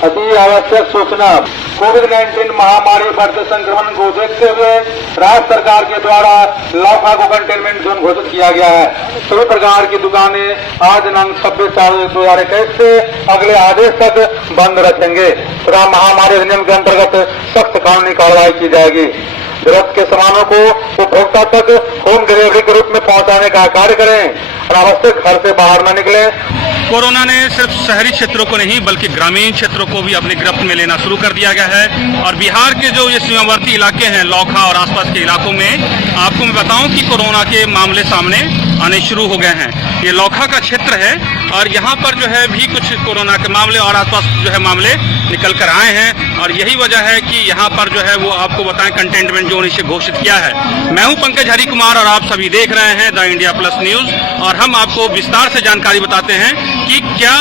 अति आवश्यक सूचना। कोविड-19 महामारी बढ़ते संक्रमण को देखते हुए राज्य सरकार के द्वारा लौखा को कंटेनमेंट जोन घोषित किया गया है। सभी प्रकार की दुकानें आज दिनांक 26/4/2021 से अगले आदेश तक बंद रखेंगे तथा महामारी अधिनियम के अंतर्गत सख्त कानूनी कार्रवाई की जाएगी। जरूरत के सामानों को उपभोक्ता तक होम डिलीवरी के रूप में पहुंचाने का कार्य करें। अनावश्यक घर से बाहर न निकलें। कोरोना ने सिर्फ शहरी क्षेत्रों को नहीं बल्कि ग्रामीण क्षेत्रों को भी अपनी गिरफ्त में लेना शुरू कर दिया गया है और बिहार के जो ये सीमावर्ती इलाके हैं लौखा और आसपास के इलाकों में आपको मैं बताऊं कि कोरोना के मामले सामने आने शुरू हो गए हैं। ये लौखा का क्षेत्र है और यहाँ पर जो है भी कुछ कोरोना के मामले और आसपास जो है मामले निकल कर आए हैं और यही वजह है कि यहाँ पर जो है वो आपको बताएं कंटेनमेंट जोन इसे घोषित किया है। मैं हूँ पंकज हरिकुमार और आप सभी देख रहे हैं द इंडिया प्लस न्यूज और हम आपको विस्तार से जानकारी बताते हैं कि क्या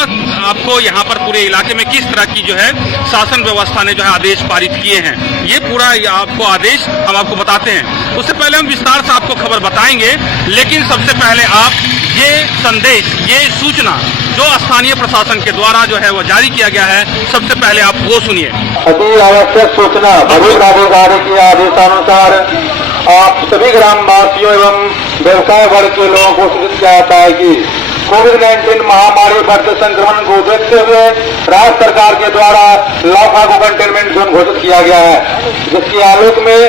आपको यहाँ पर पूरे इलाके में किस तरह की जो है शासन व्यवस्था ने जो है आदेश पारित किए हैं। ये पूरा आपको आदेश हम आपको बताते हैं। उससे पहले हम विस्तार से आपको खबर बताएंगे, लेकिन सबसे पहले आप ये संदेश, ये सूचना जो स्थानीय प्रशासन के द्वारा जो है वो जारी किया गया है, सबसे पहले आप वो सुनिए। अति आवश्यक सूचना। वरिष्ठ अधिकारी के आदेशानुसार आप सभी ग्रामवासियों एवं व्यवसाय वर्ग के लोगों को सूचित किया जाता है कि कोविड-19 महामारी बढ़ते संक्रमण को देखते हुए राज्य सरकार के द्वारा लौखा को कंटेनमेंट जोन घोषित किया गया है, जिसके आलोक में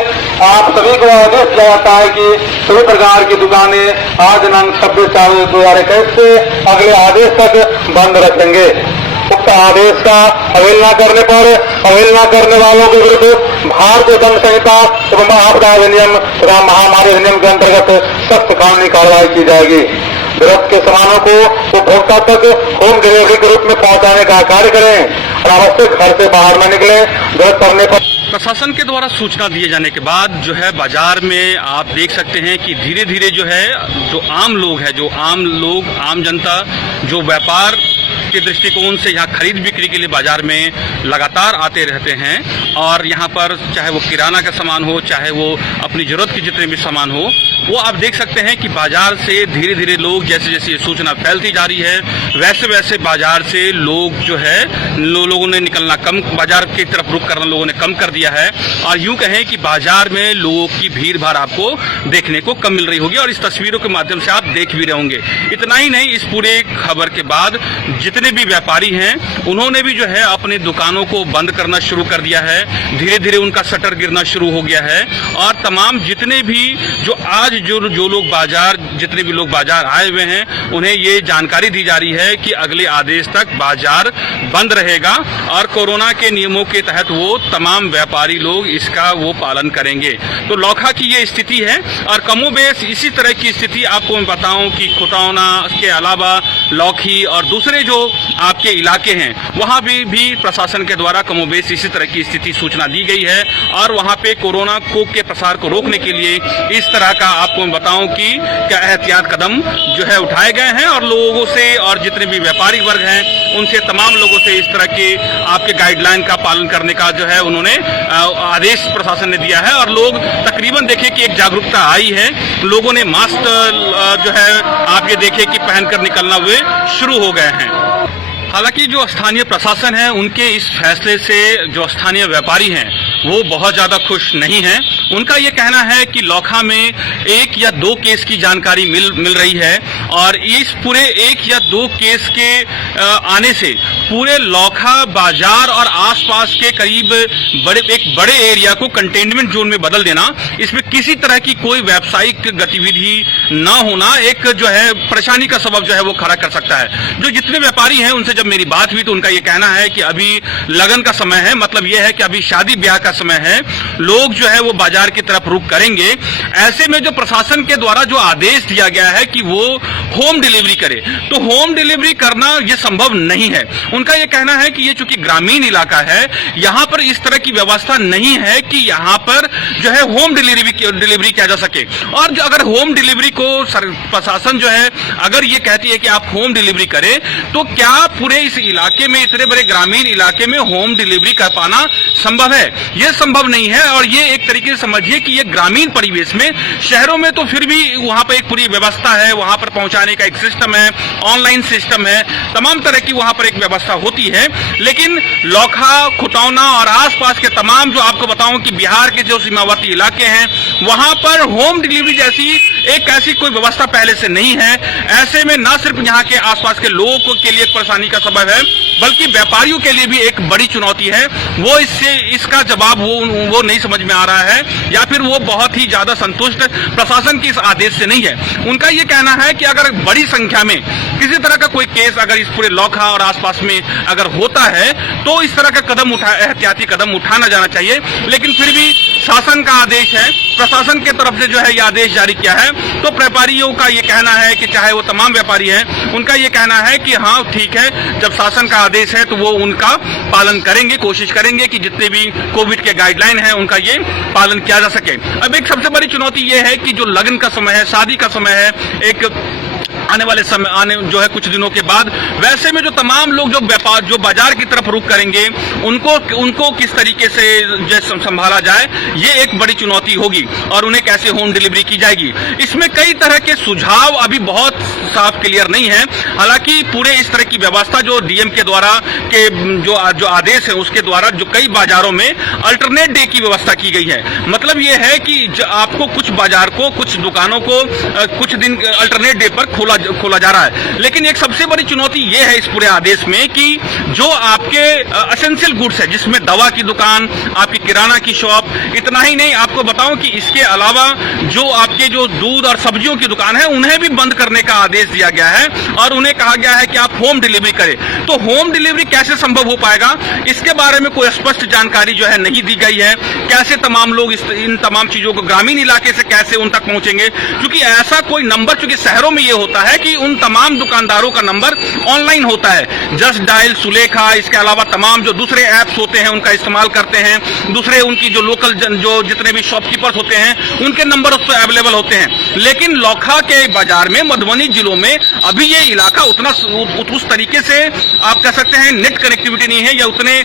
आप सभी को आदेश दिया जाता है कि सभी प्रकार की दुकानें आज दिनांक 26/4/2021 से अगले आदेश तक बंद रखेंगे। उक्त आदेश का अवहेलना करने वालों के विरुद्ध भारतीय दंड संहिता एवं आपदा अधिनियम तथा महामारी अधिनियम के अंतर्गत सख्त कानूनी कार्रवाई की जाएगी। जरूरत के सामानों को उपभोक्ता तक होम डिलीवरी के रूप में पहुंचाने का कार्य करें। अनावश्यक घर से बाहर न निकलें। जरूरत पड़ने पर प्रशासन के द्वारा सूचना दिए जाने के बाद जो है बाजार में आप देख सकते हैं कि धीरे धीरे जो है जो आम जनता जो व्यापार के दृष्टिकोण से यहाँ खरीद बिक्री के लिए बाजार में लगातार आते रहते हैं और यहाँ पर चाहे वो किराना का सामान हो, चाहे वो अपनी जरूरत के जितने भी सामान हो, वो आप देख सकते हैं कि बाजार से धीरे धीरे लोग जैसे जैसे ये सूचना फैलती जा रही है वैसे वैसे बाजार से लोग जो है लोगों ने निकलना कम, बाजार की तरफ रुख करना लोगों ने कम कर दिया है और यूं कहें कि बाजार में लोगों की भीड़ भाड़ आपको देखने को कम मिल रही होगी और इस तस्वीरों के माध्यम से आप देख भी रहे होंगे। इतना ही नहीं, इस पूरे खबर के बाद जितने भी व्यापारी हैं उन्होंने भी जो है अपनी दुकानों को बंद करना शुरू कर दिया है। धीरे धीरे उनका शटर गिरना शुरू हो गया है और तमाम जितने भी जो आज जो लोग जितने भी लोग बाजार आए हुए हैं उन्हें ये जानकारी दी जा रही है कि अगले आदेश तक बाजार बंद रहेगा और कोरोना के नियमों के तहत वो तमाम व्यापारी लोग इसका वो पालन करेंगे। तो लौखा की ये स्थिति है और कमोबेश इसी तरह की स्थिति आपको मैं बताऊं कि खुटौना के अलावा लौखी और दूसरे जो आपके इलाके हैं वहां भी प्रशासन के द्वारा कमोबेश इसी तरह की स्थिति सूचना दी गई है और वहां पे कोरोना के प्रसार को रोकने के लिए इस तरह का आपको मैं बताऊं कि क्या एहतियात कदम जो है उठाए गए हैं और लोगों से और जितने भी व्यापारी वर्ग हैं उनसे तमाम लोगों से इस तरह के आपके गाइडलाइन का पालन करने का जो है उन्होंने आदेश प्रशासन ने दिया है और लोग तकरीबन देखे कि एक जागरूकता आई है। लोगों ने मास्क जो है आप ये देखे कि पहनकर निकलना हुए शुरू हो गए हैं। हालांकि जो स्थानीय प्रशासन है उनके इस फैसले से जो स्थानीय व्यापारी हैं वो बहुत ज्यादा खुश नहीं हैं। उनका ये कहना है कि लौखा में 1 या 2 केस की जानकारी मिल रही है और इस पूरे 1 या 2 केस के आने से पूरे लौखा बाजार और आसपास के करीब एक बड़े एरिया को कंटेनमेंट जोन में बदल देना, इसमें किसी तरह की कोई व्यावसायिक गतिविधि न होना एक जो है परेशानी का सबब जो है वो खड़ा कर सकता है। जो जितने व्यापारी हैं उनसे जब मेरी बात हुई तो उनका ये कहना है कि अभी लगन का समय है, मतलब ये है कि अभी शादी ब्याह का समय है, लोग जो है वो बाजार की तरफ रुख करेंगे। ऐसे में जो प्रशासन के द्वारा जो आदेश दिया गया है कि वो होम डिलीवरी करे, तो होम डिलीवरी करना ये संभव नहीं है। उनका ये कहना है कि ये चूंकि ग्रामीण इलाका है, यहाँ पर इस तरह की व्यवस्था नहीं है कि यहाँ पर जो है होम डिलीवरी किया जा सके। और जो अगर होम डिलीवरी को प्रशासन जो है अगर ये कहती है कि आप होम डिलीवरी करें, तो क्या पूरे इस इलाके में, इतने बड़े ग्रामीण इलाके में होम डिलीवरी कर पाना संभव है? ये संभव नहीं है। और ये एक तरीके से समझिए कि ये ग्रामीण परिवेश में, शहरों में तो फिर भी वहां पर एक पूरी व्यवस्था है, वहां पर पहुंचाने जाने का एक सिस्टम है, ऑनलाइन सिस्टम है, तमाम तरह की वहां पर एक व्यवस्था होती है। लेकिन लौखा, खुटौना और आसपास के तमाम जो आपको बताऊं कि बिहार के जो सीमावर्ती इलाके हैं वहां पर होम डिलीवरी जैसी एक ऐसी कोई व्यवस्था पहले से नहीं है। ऐसे में न सिर्फ यहाँ के आसपास के लोगों के लिए एक परेशानी का सबब है, बल्कि व्यापारियों के लिए भी एक बड़ी चुनौती है। वो इसका जवाब वो नहीं समझ में आ रहा है, या फिर वो बहुत ही ज्यादा संतुष्ट प्रशासन के इस आदेश से नहीं है। उनका ये कहना है कि अगर बड़ी संख्या में किसी तरह का कोई केस अगर इस पूरे लौखा और आसपास में अगर होता है तो इस तरह का एहतियाती कदम उठाना जाना चाहिए। लेकिन फिर भी शासन का आदेश है, प्रशासन के तरफ से जो है ये आदेश जारी किया है, तो व्यापारियों का ये कहना है कि चाहे वो तमाम व्यापारी हैं, उनका ये कहना है कि हाँ ठीक है, जब शासन का आदेश है तो वो उनका पालन करेंगे, कोशिश करेंगे कि जितने भी कोविड के गाइडलाइन है उनका ये पालन किया जा सके। अब एक सबसे बड़ी चुनौती ये है कि जो लगन का समय है, शादी का समय है, एक आने वाले समय जो है कुछ दिनों के बाद, वैसे में जो तमाम लोग जो बाजार की तरफ रुख करेंगे उनको किस तरीके से संभाला जाए, ये एक बड़ी चुनौती होगी और उन्हें कैसे होम डिलीवरी की जाएगी। इसमें कई तरह के सुझाव अभी बहुत साफ क्लियर नहीं है। हालांकि पूरे इस तरह की व्यवस्था जो डीएम के द्वारा के जो आदेश है उसके द्वारा जो कई बाजारों में अल्टरनेट डे की व्यवस्था की गई है। मतलब ये है कि आपको कुछ बाजार को, कुछ दुकानों को कुछ दिन अल्टरनेट डे पर खोला जा रहा है। लेकिन एक सबसे बड़ी चुनौती यह है इस पूरे आदेश में कि जो आपके एसेंशियल गुड्स है, जिसमें दवा की दुकान, आपकी किराना की शॉप, इतना ही नहीं, आपको बताऊं कि इसके अलावा जो आपके जो दूध और सब्जियों की दुकान है उन्हें भी बंद करने का आदेश दिया गया है और उन्हें कहा गया है कि आप होम डिलीवरी करें। तो होम डिलीवरी कैसे संभव हो पाएगा, इसके बारे में कोई स्पष्ट जानकारी जो है नहीं दी गई है। कैसे तमाम लोग इन तमाम चीजों को ग्रामीण इलाके से कैसे उन तक पहुंचेंगे, क्योंकि ऐसा कोई नंबर, क्योंकि शहरों में यह होता है कि उन तमाम दुकानदारों का नंबर ऑनलाइन होता है, जस्ट डायल, सुलेखा, इसके अलावा तमाम जो दूसरे ऐप्स होते हैं उनका इस्तेमाल करते हैं, दूसरे उनकी जो लोकल जो जितने भी शॉपकीपर्स होते हैं उनके नंबर उस पर अवेलेबल होते हैं। लेकिन लौखा के बाजार में, मधुबनी जिलों में अभी ये इलाका उतना उस तरीके से आप कह सकते हैं नेट कनेक्टिविटी नहीं है, या उतने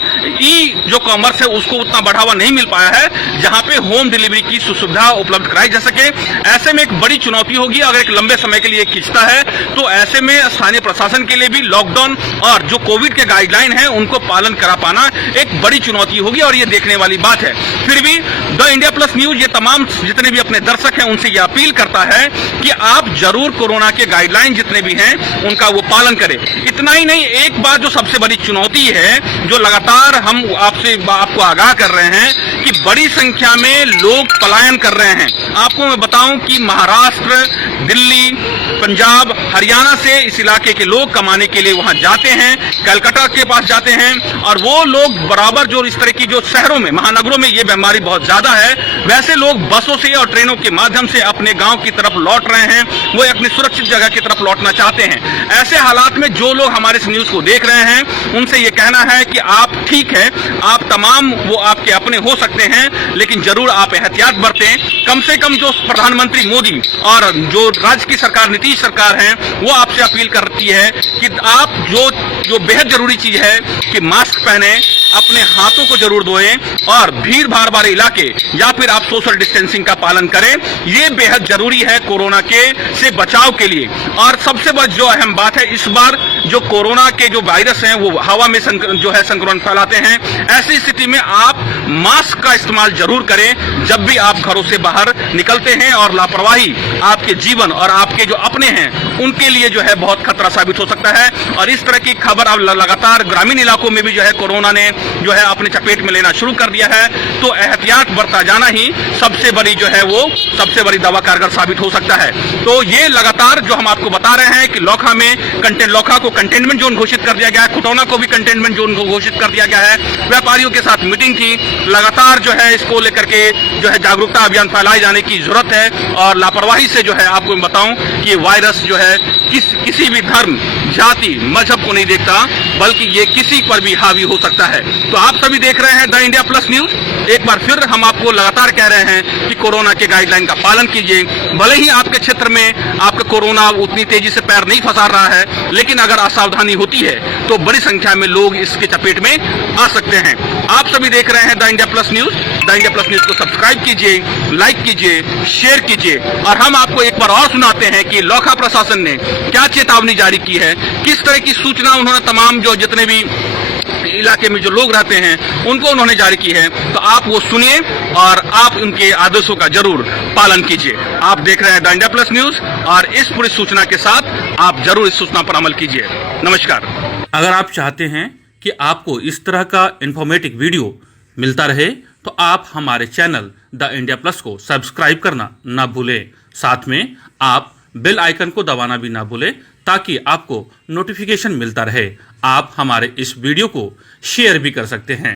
जो कॉमर्स है उसको उतना बढ़ावा नहीं मिल पाया है जहां पे होम डिलीवरी की सुविधा उपलब्ध कराई जा सके। ऐसे में एक बड़ी चुनौती होगी अगर एक लंबे समय के लिए खिंचता है, तो ऐसे में स्थानीय प्रशासन के लिए भी लॉकडाउन और जो कोविड के गाइडलाइन है उनको पालन करा पाना एक बड़ी चुनौती होगी और ये देखने वाली बात है। फिर भी द इंडिया प्लस न्यूज ये तमाम जितने भी अपने दर्शक हैं उनसे ये अपील करता है कि आप जरूर कोरोना के गाइडलाइन जितने भी हैं उनका वो पालन करें। इतना ही नहीं, एक बात जो सबसे बड़ी चुनौती है, जो लगातार हम आपको आगाह कर रहे हैं कि बड़ी संख्या में लोग पलायन कर रहे हैं। आपको मैं बताऊं कि महाराष्ट्र, दिल्ली, पंजाब, हरियाणा से इस इलाके के लोग कमाने के लिए वहां जाते हैं, कलकत्ता के पास जाते हैं, और वो लोग बराबर जो इस तरह की जो शहरों में, महानगरों में ये बीमारी बहुत ज्यादा है, वैसे लोग बसों से और ट्रेनों के माध्यम से अपने गांव की तरफ लौट रहे हैं, वो अपनी सुरक्षित जगह की तरफ लौटना चाहते हैं। ऐसे हालात में जो लोग हमारे इस न्यूज को देख रहे हैं उनसे ये कहना है कि आप ठीक है, आप तमाम वो आपके अपने हो सकते हैं, लेकिन जरूर आप एहतियात बरतें। कम से कम जो प्रधानमंत्री मोदी और जो राज्य की सरकार, नीतीश सरकार है, वो आपसे अपील करती है कि आप जो बेहद जरूरी चीज है कि मास्क पहने, अपने हाथों को जरूर धोएं और भीड़ भाड़ वाले इलाके या फिर आप सोशल डिस्टेंसिंग का पालन करें। ये बेहद जरूरी है कोरोना से बचाव के लिए। और सबसे बड़ी जो अहम बात है, इस बार जो कोरोना के जो वायरस हैं वो हवा में जो है संक्रमण फैलाते हैं। ऐसी स्थिति में आप मास्क का इस्तेमाल जरूर करें जब भी आप घरों से बाहर निकलते हैं, और लापरवाही आपके जीवन और आपके जो अपने हैं उनके लिए जो है बहुत खतरा साबित हो सकता है। और इस तरह की खबर अब लगातार ग्रामीण इलाकों में भी जो है कोरोना ने जो है अपने चपेट में लेना शुरू कर दिया है, तो एहतियात बरता जाना ही सबसे बड़ी जो है वो सबसे बड़ी दवा कारगर साबित हो सकता है। तो ये लगातार जो हम आपको बता रहे हैं कि लौखा को कंटेनमेंट जोन घोषित कर दिया गया है, खुटौना को भी कंटेनमेंट जोन घोषित कर दिया गया है। व्यापारियों के साथ मीटिंग की, लगातार जो है इसको लेकर के जो है जागरूकता अभियान फैलाए जाने की जरूरत है। और लापरवाही से जो है आपको बताऊं कि ये वायरस जो है किसी भी धर्म, जाति, मजहब को नहीं देखता, बल्कि ये किसी पर भी हावी हो सकता है। तो आप सभी देख रहे हैं द इंडिया प्लस न्यूज। एक बार फिर हम आपको लगातार कह रहे हैं कि कोरोना के गाइडलाइन का पालन कीजिए। भले ही आपके क्षेत्र में आपका कोरोना उतनी तेजी से पैर नहीं फंसा रहा है, लेकिन अगर असावधानी होती है तो बड़ी संख्या में लोग इसके चपेट में आ सकते हैं। आप सभी देख रहे हैं the India plus news. The India plus news को सब्सक्राइब कीजिए, लाइक कीजिए, शेयर कीजिए। और हम आपको एक बार और सुनाते हैं कि लोखा प्रशासन ने क्या चेतावनी जारी की है, किस तरह की सूचना उन्होंने तमाम जो जितने भी इलाके में जो लोग रहते हैं उनको उन्होंने जारी की है। तो आप वो सुनिए और आप उनके आदेशों का जरूर पालन कीजिए। आप देख रहे हैं द इंडिया प्लस न्यूज और इस पूरी सूचना के साथ आप जरूर इस सूचना पर अमल कीजिए। नमस्कार। अगर आप चाहते हैं कि आपको इस तरह का इंफॉर्मेटिव वीडियो मिलता रहे तो आप हमारे चैनल द इंडिया प्लस को सब्सक्राइब करना ना भूलें। साथ में आप बेल आइकन को दबाना भी ना भूलें ताकि आपको नोटिफिकेशन मिलता रहे। आप हमारे इस वीडियो को शेयर भी कर सकते हैं।